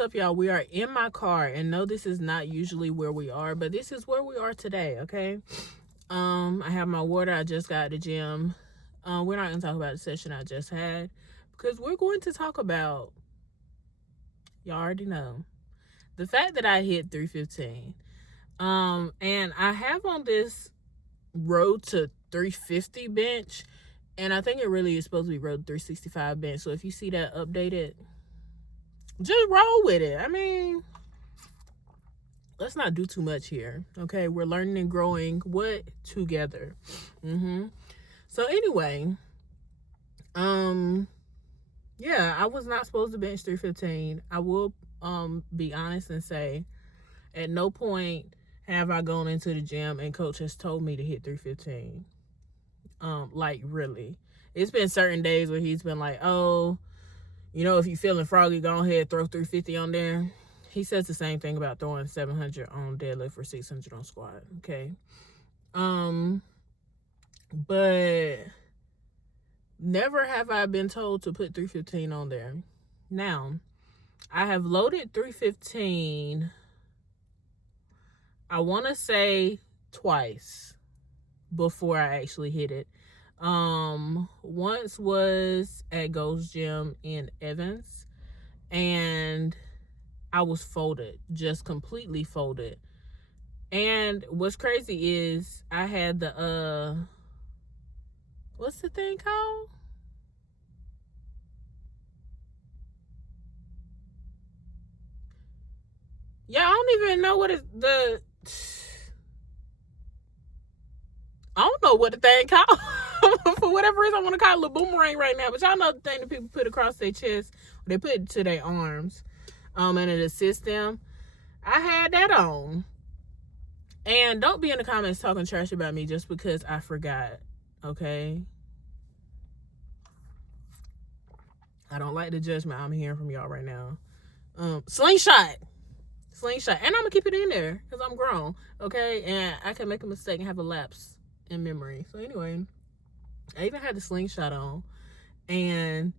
What's up, y'all? We are in my car, and no, this is not usually where we are, but this is where we are today. Okay. I have my water. I just got at the gym. We're not gonna talk about the session I just had because we're going to talk about, y'all already know, the fact that I hit 315. And I have on this road to 350 bench, and I think it really is supposed to be road 365 bench. So if you see that updated, just roll with it. I mean, let's not do too much here. Okay, we're learning and growing together. So anyway, yeah, I was not supposed to bench 315. I will be honest and say at no point have I gone into the gym and coach has told me to hit 315. Like really. It's been certain days where he's been like, oh, if you're feeling froggy, go ahead, throw 350 on there. He says the same thing about throwing 700 on deadlift or 600 on squat. Okay. But never have I been told to put 315 on there. Now, I have loaded 315, I want to say twice before I actually hit it. Once was at Ghost Gym in Evans, and I was folded, just completely folded. And what's crazy is I had the what's the thing called? Yeah, I don't even know what I don't know what the thing called. For whatever reason, I want to call it a boomerang right now. But y'all know the thing that people put across their chest, they put it to their arms, and it assists them. I had that on. And don't be in the comments talking trash about me just because I forgot, okay? I don't like the judgment I'm hearing from y'all right now. Slingshot. And I'm going to keep it in there because I'm grown, okay? And I can make a mistake and have a lapse in memory. So anyway, I even had the slingshot on. And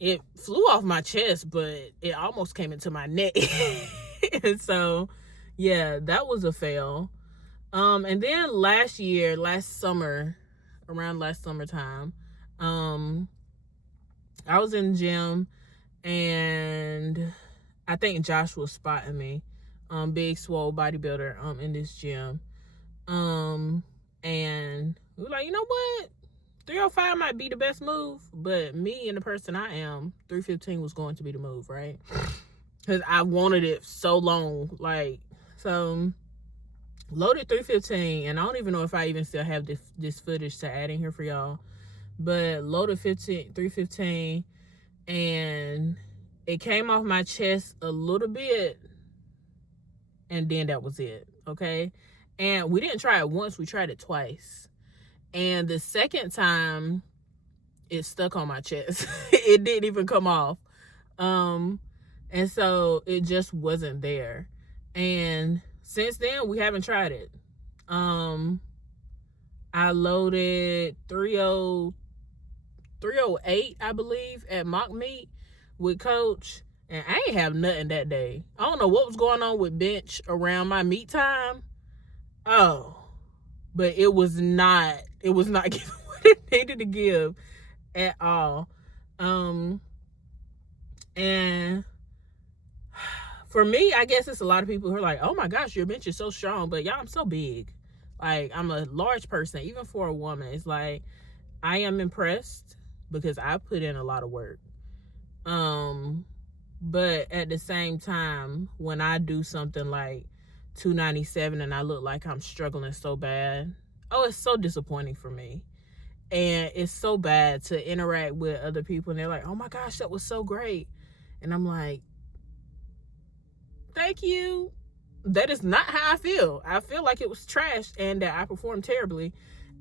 it flew off my chest, but it almost came into my neck. And so, yeah, that was a fail. And then last summertime, I was in the gym and I think Josh was spotting me, big swole bodybuilder, in this gym. And we were like, you know what? 305 might be the best move, but me and the person I am, 315 was going to be the move, right? Because I wanted it so long. So loaded 315, and I don't even know if I even still have this footage to add in here for y'all, but loaded 315, and it came off my chest a little bit, and then that was it, okay? And we didn't try it once, we tried it twice. And the second time, it stuck on my chest. It didn't even come off. And so it just wasn't there. And since then, we haven't tried it. I loaded 308, I believe, at mock meet with coach. And I ain't have nothing that day. I don't know what was going on with bench around my meet time. Oh, but it was not giving what it needed to give at all. And for me, I guess it's a lot of people who are like, oh my gosh, your bench is so strong, but y'all, I'm so big. Like, I'm a large person, even for a woman. It's like, I am impressed because I put in a lot of work. But at the same time, when I do something like 297 and I look like I'm struggling so bad, oh, it's so disappointing for me. And it's so bad to interact with other people and they're like, oh my gosh, that was so great. And I'm like, thank you. That is not how I feel. I feel like it was trash and that I performed terribly.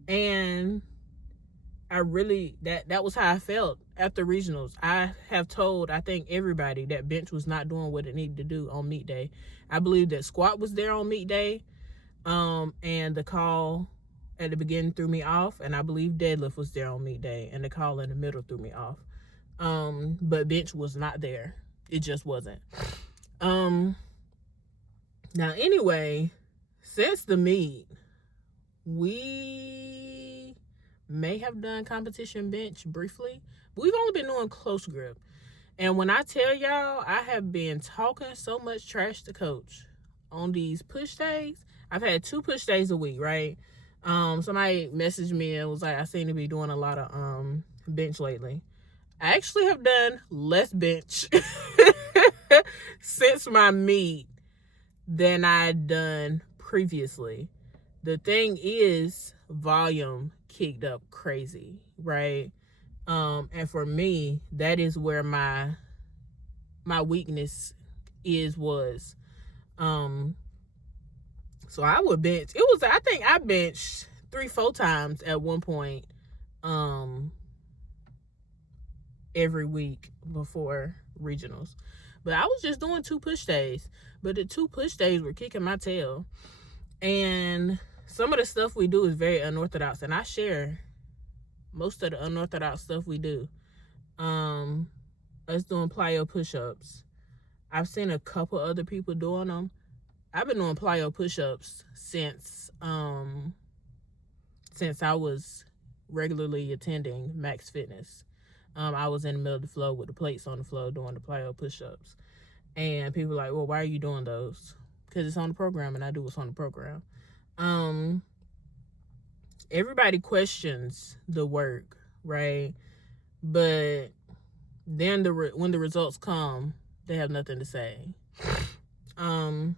And I really, that was how I felt after regionals. I have told, I think, everybody that bench was not doing what it needed to do on meet day. I believe that squat was there on meet day. And the call at the beginning threw me off. And I believe deadlift was there on meet day. And the call in the middle threw me off. But bench was not there. It just wasn't. Now anyway, since the meet, we may have done competition bench briefly. But we've only been doing close grip. And when I tell y'all, I have been talking so much trash to coach on these push days. I've had 2 push days a week, right? Somebody messaged me and was like, I seem to be doing a lot of bench lately. I actually have done less bench since my meet than I'd done previously. The thing is, volume kicked up crazy, right? And for me, that is where my weakness was. So I would bench. I think I benched 3-4 times at one point, every week before regionals. But I was just doing 2 push days. But the 2 push days were kicking my tail. And some of the stuff we do is very unorthodox. And I share most of the unorthodox stuff we do. Us doing plyo push-ups. I've seen a couple other people doing them. I've been doing plyo push-ups since I was regularly attending Max Fitness. I was in the middle of the floor with the plates on the floor doing the plyo push-ups. And people were like, well, why are you doing those? Because it's on the program and I do what's on the program. Everybody questions the work, right? But then when the results come, they have nothing to say. Plyo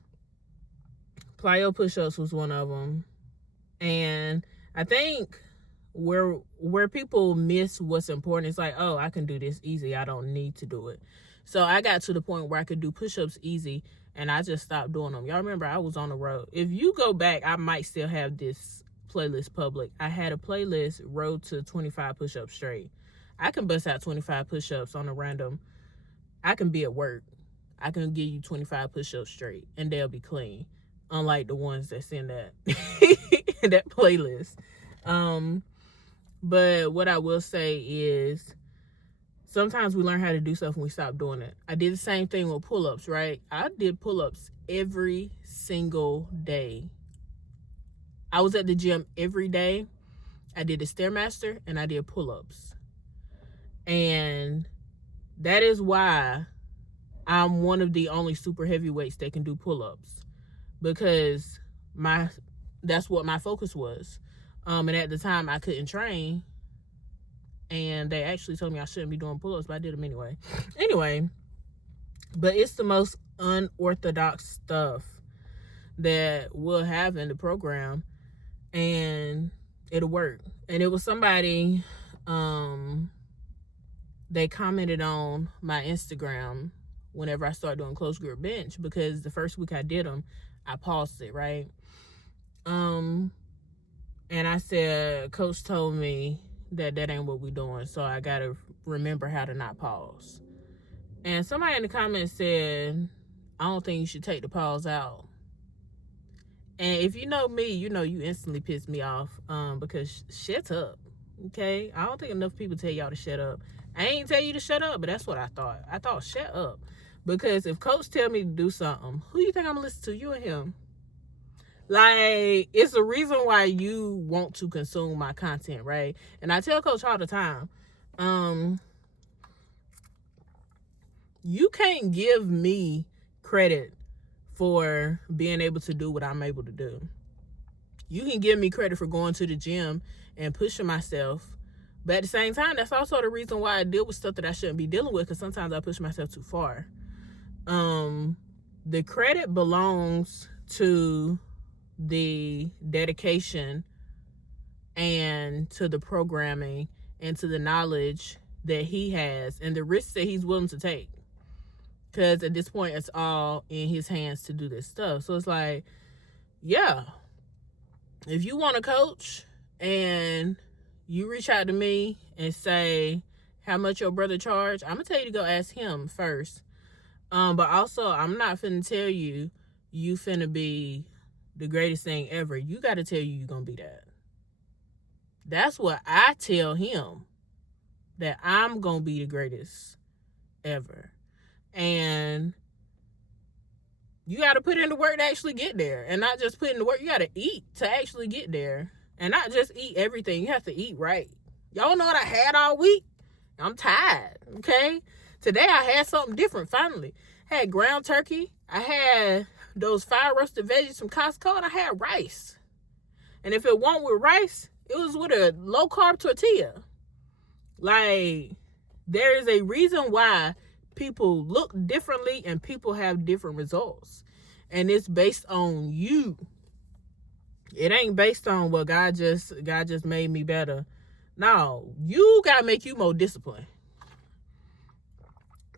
push-ups was one of them. And I think where people miss what's important, it's like, oh, I can do this easy. I don't need to do it. So I got to the point where I could do push-ups easy, and I just stopped doing them. Y'all remember I was on the road. If you go back, I might still have this playlist public. I had a playlist, Road to 25 Push-Ups Straight. I can bust out 25 push-ups on a random. I can be at work. I can give you 25 push-ups straight, and they'll be clean. Unlike the ones that's in that that playlist. But what I will say is, sometimes we learn how to do stuff and we stop doing it. I did the same thing with pull-ups, right? I did pull-ups every single day. I was at the gym every day. I did the Stairmaster and I did pull-ups. And that is why I'm one of the only super heavyweights that can do pull-ups. Because that's what my focus was. And at the time I couldn't train. And they actually told me I shouldn't be doing pull-ups, but I did them anyway. But it's the most unorthodox stuff that we'll have in the program, and it'll work. And it was somebody, they commented on my Instagram whenever I started doing close grip bench, because the first week I did them, I paused it, right? And I said, Coach told me that ain't what we doing, so I gotta remember how to not pause. And somebody in the comments said, I don't think you should take the pause out. And if you know me, you know you instantly piss me off, because shut up, okay? I don't think enough people tell y'all to shut up. I ain't tell you to shut up, but that's what I thought. I thought shut up. Because if Coach tell me to do something, who you think I'm gonna listen to? You or him? Like, it's the reason why you want to consume my content, right? And I tell Coach all the time, you can't give me credit for being able to do what I'm able to do. You can give me credit for going to the gym and pushing myself. But at the same time, that's also the reason why I deal with stuff that I shouldn't be dealing with, because sometimes I push myself too far. The credit belongs to the dedication and to the programming and to the knowledge that he has and the risks that he's willing to take. Because at this point, it's all in his hands to do this stuff. So it's like, yeah, if you want to coach and you reach out to me and say how much your brother charge, I'm going to tell you to go ask him first. But also, I'm not finna tell you finna be the greatest thing ever. You got to tell you're going to be that. That's what I tell him, that I'm going to be the greatest ever. And you got to put in the work to actually get there. And not just put in the work, you got to eat to actually get there. And not just eat everything. You have to eat right. Y'all know what I had all week? I'm tired, okay? Today I had something different, finally. I had ground turkey. I had those fire roasted veggies from Costco, and I had rice. And if it wasn't with rice, it was with a low-carb tortilla. Like, there is a reason why people look differently and people have different results. And it's based on you. It ain't based on, well, God just made me better. No, you gotta make you more disciplined.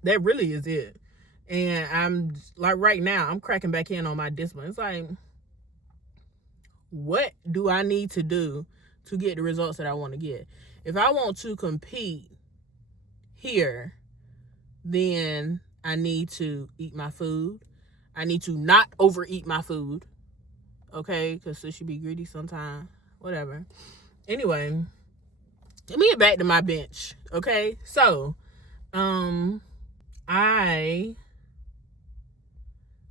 That really is it. And I'm like, right now, I'm cracking back in on my discipline. It's like, what do I need to do to get the results that I want to get? If I want to compete here, then I need to eat my food. I need to not overeat my food. Okay? Because it should be greedy sometimes. Whatever. Anyway, let me get back to my bench. Okay? So,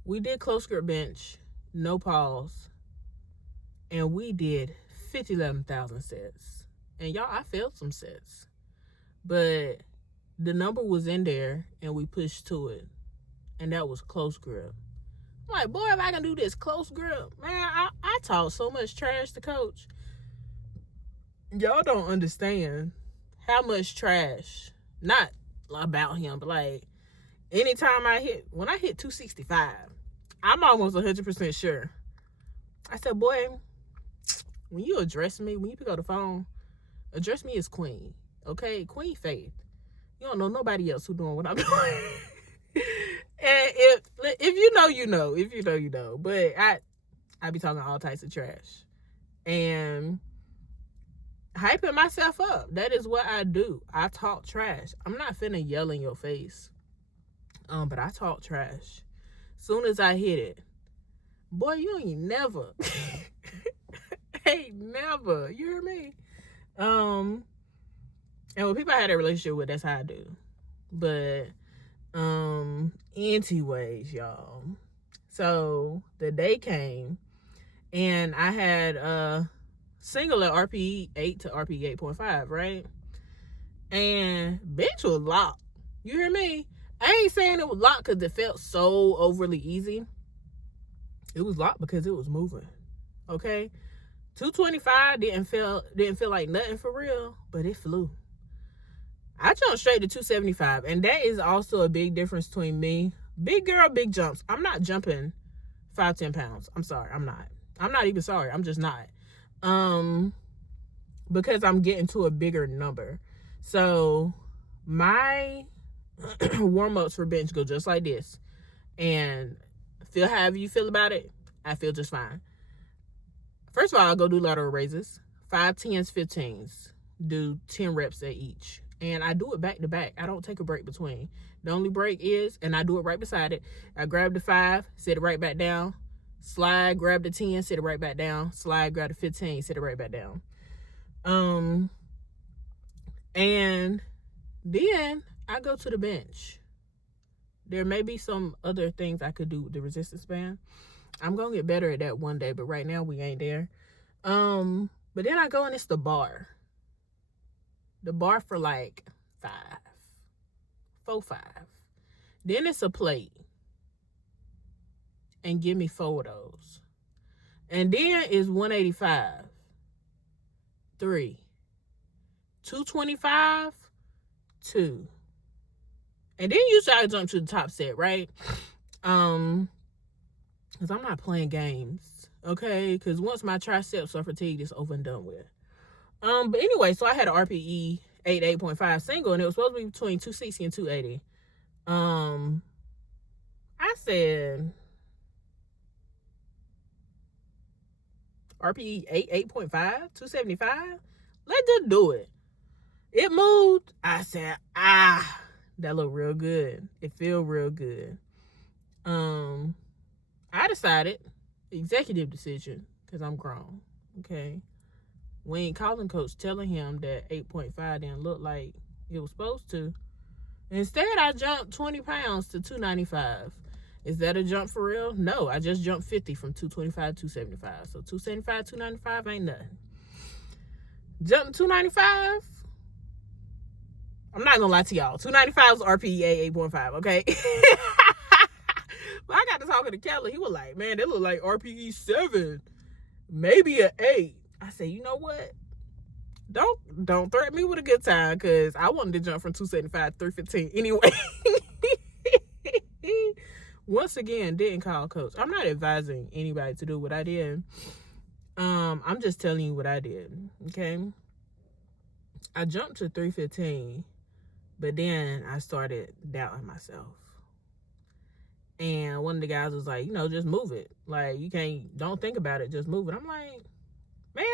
we did close grip bench, no pause, and we did 11,000 sets. And y'all, I failed some sets, but the number was in there, and we pushed to it, and that was close grip. I'm like, boy, if I can do this close grip, man, I talk so much trash to coach. Y'all don't understand how much trash, not about him, but like, anytime when I hit 265, I'm almost 100% sure. I said, boy, when you address me, when you pick up the phone, address me as Queen, okay? Queen Faith. You don't know nobody else who doing what I'm doing. And if you know, you know. If you know, you know. But I be talking all types of trash. And hyping myself up. That is what I do. I talk trash. I'm not finna yell in your face. But I talk trash. Soon as I hit it, boy, you ain't never. Ain't never. You hear me? And when people I had a relationship with, that's how I do. But anyways, y'all. So the day came, and I had a single at RPE 8 to RPE 8.5, right? And bench was locked. You hear me? I ain't saying it was locked because it felt so overly easy. It was locked because it was moving. Okay? 225 didn't feel like nothing for real, but it flew. I jumped straight to 275, and that is also a big difference between me. Big girl, big jumps. I'm not jumping 5-10 pounds. I'm sorry. I'm not. I'm not even sorry. I'm just not. Because I'm getting to a bigger number. So my warm-ups for bench go just like this. And feel however you feel about it, I feel just fine. First of all, I'll go do lateral raises. 5, 10s, 15s. Do 10 reps at each. And I do it back to back. I don't take a break between. The only break is, and I do it right beside it, I grab the 5, set it right back down. Slide, grab the 10, set it right back down. Slide, grab the 15, set it right back down. And then I go to the bench. There may be some other things I could do with the resistance band. I'm gonna get better at that one day, but right now we ain't there. But then I go and it's the bar. The bar for like 4, 5. Then it's a plate. And give me 4 of those. And then it's 185. 3. 225. 2. And then usually I jump to the top set, right? Because I'm not playing games, okay? Because once my triceps are fatigued, it's over and done with. But anyway, so I had an RPE 8.5 single, and it was supposed to be between 260 and 280. I said RPE 8.5, 275. Let's just do it. It moved. I said, that look real good. It feel real good. I decided, executive decision, because I'm grown, okay? We ain't calling coach telling him that 8.5 didn't look like it was supposed to. Instead, I jumped 20 pounds to 295. Is that a jump for real? No, I just jumped 50 from 225 to 275. So 275, 295 ain't nothing. Jumping 295. I'm not gonna lie to y'all. 295 is RPE 8.5, okay? But I got to talking to Kelly. He was like, man, they look like RPE 7. Maybe an 8. I said, you know what? Don't threaten me with a good time, because I wanted to jump from 275 to 315 anyway. Once again, didn't call coach. I'm not advising anybody to do what I did. I'm just telling you what I did, okay? I jumped to 315, but then I started doubting myself. And one of the guys was like, just move it. Like, don't think about it, just move it. I'm like, man,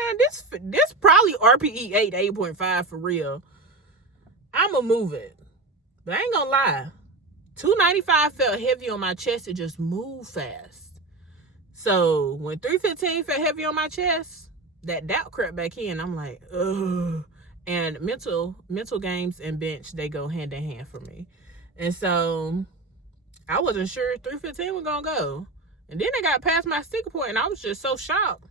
this probably RPE 8.5 for real. I'ma move it. But I ain't gonna lie. 295 felt heavy on my chest. It just moved fast. So when 315 felt heavy on my chest, that doubt crept back in. I'm like, ugh. And mental games and bench, they go hand in hand for me. And so I wasn't sure 315 was gonna go. And then they got past my sticker point, and I was just so shocked.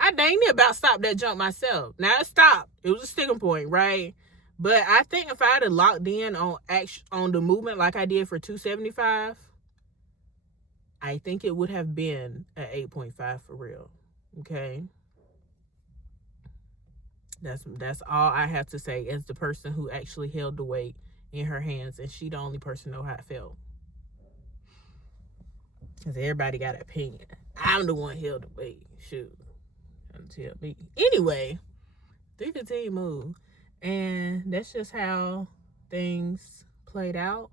I dang near about stopped that jump myself. Now it stopped. It was a sticking point, right? But I think if I had locked in on the movement like I did for 275, I think it would have been an 8.5 for real. Okay. That's all I have to say as the person who actually held the weight in her hands, and she the only person know how it felt. Because everybody got an opinion. I'm the one held the weight. Shoot. Tell me. Anyway, 315 moved. And that's just how things played out.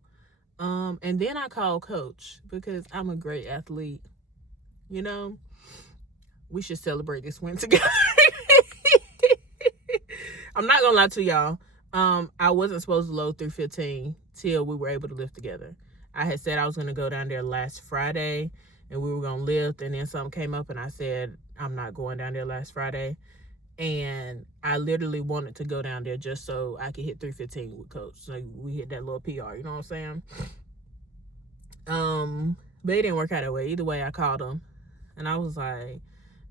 And then I called coach because I'm a great athlete. We should celebrate this win together. I'm not gonna lie to y'all. I wasn't supposed to load 315 till we were able to lift together. I had said I was gonna go down there last Friday and we were gonna lift, and then something came up and I said I'm not going down there last Friday. And I literally wanted to go down there just so I could hit 315 with coach. So we hit that little PR, you know what I'm saying? But it didn't work out that way. Either way, I called him and I was like,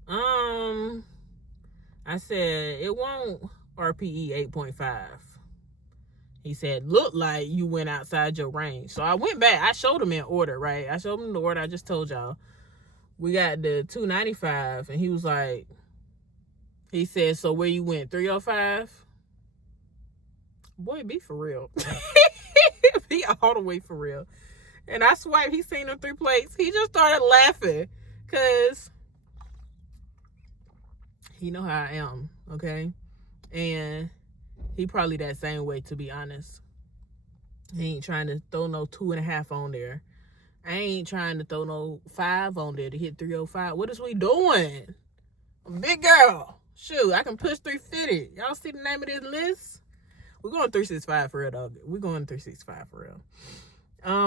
I said, it won't RPE 8.5. He said, look like you went outside your range. So I went back. I showed him in order, right? I showed him the order I just told y'all. We got the 295, and he was like, he said, so where you went, 305? Boy, be for real. Be all the way for real. And I swiped, he seen them 3 plates. He just started laughing because he know how I am, okay? And he probably that same way, to be honest. He ain't trying to throw no 2.5 on there. I ain't trying to throw no 5 on there to hit 305. What is we doing? I'm a big girl. Shoot, I can push 350. Y'all see the name of this list? We're going 365 for real, though. We're going 365 for real.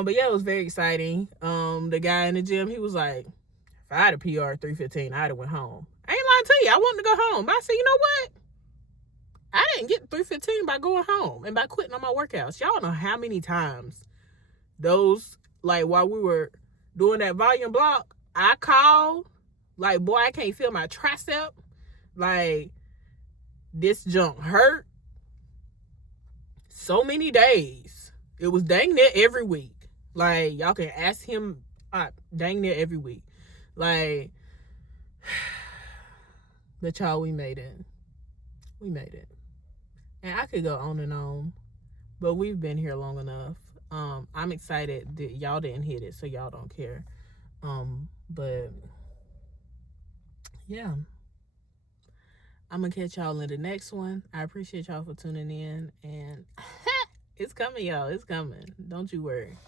But yeah, it was very exciting. The guy in the gym, he was like, if I had a PR 315, I'd have went home. I ain't lying to you. I wanted to go home. But I said, you know what? I didn't get 315 by going home and by quitting on my workouts. Y'all know how many times those, like, while we were doing that volume block, I called, like, boy, I can't feel my tricep. Like, this junk hurt. So many days. It was dang near every week. Like, y'all can ask him dang near every week. Like, but y'all, we made it. We made it. And I could go on and on, but we've been here long enough. I'm excited that y'all didn't hit it, so y'all don't care. But yeah, I'm gonna catch y'all in the next one. I appreciate y'all for tuning in, and it's coming, y'all. It's coming. Don't you worry.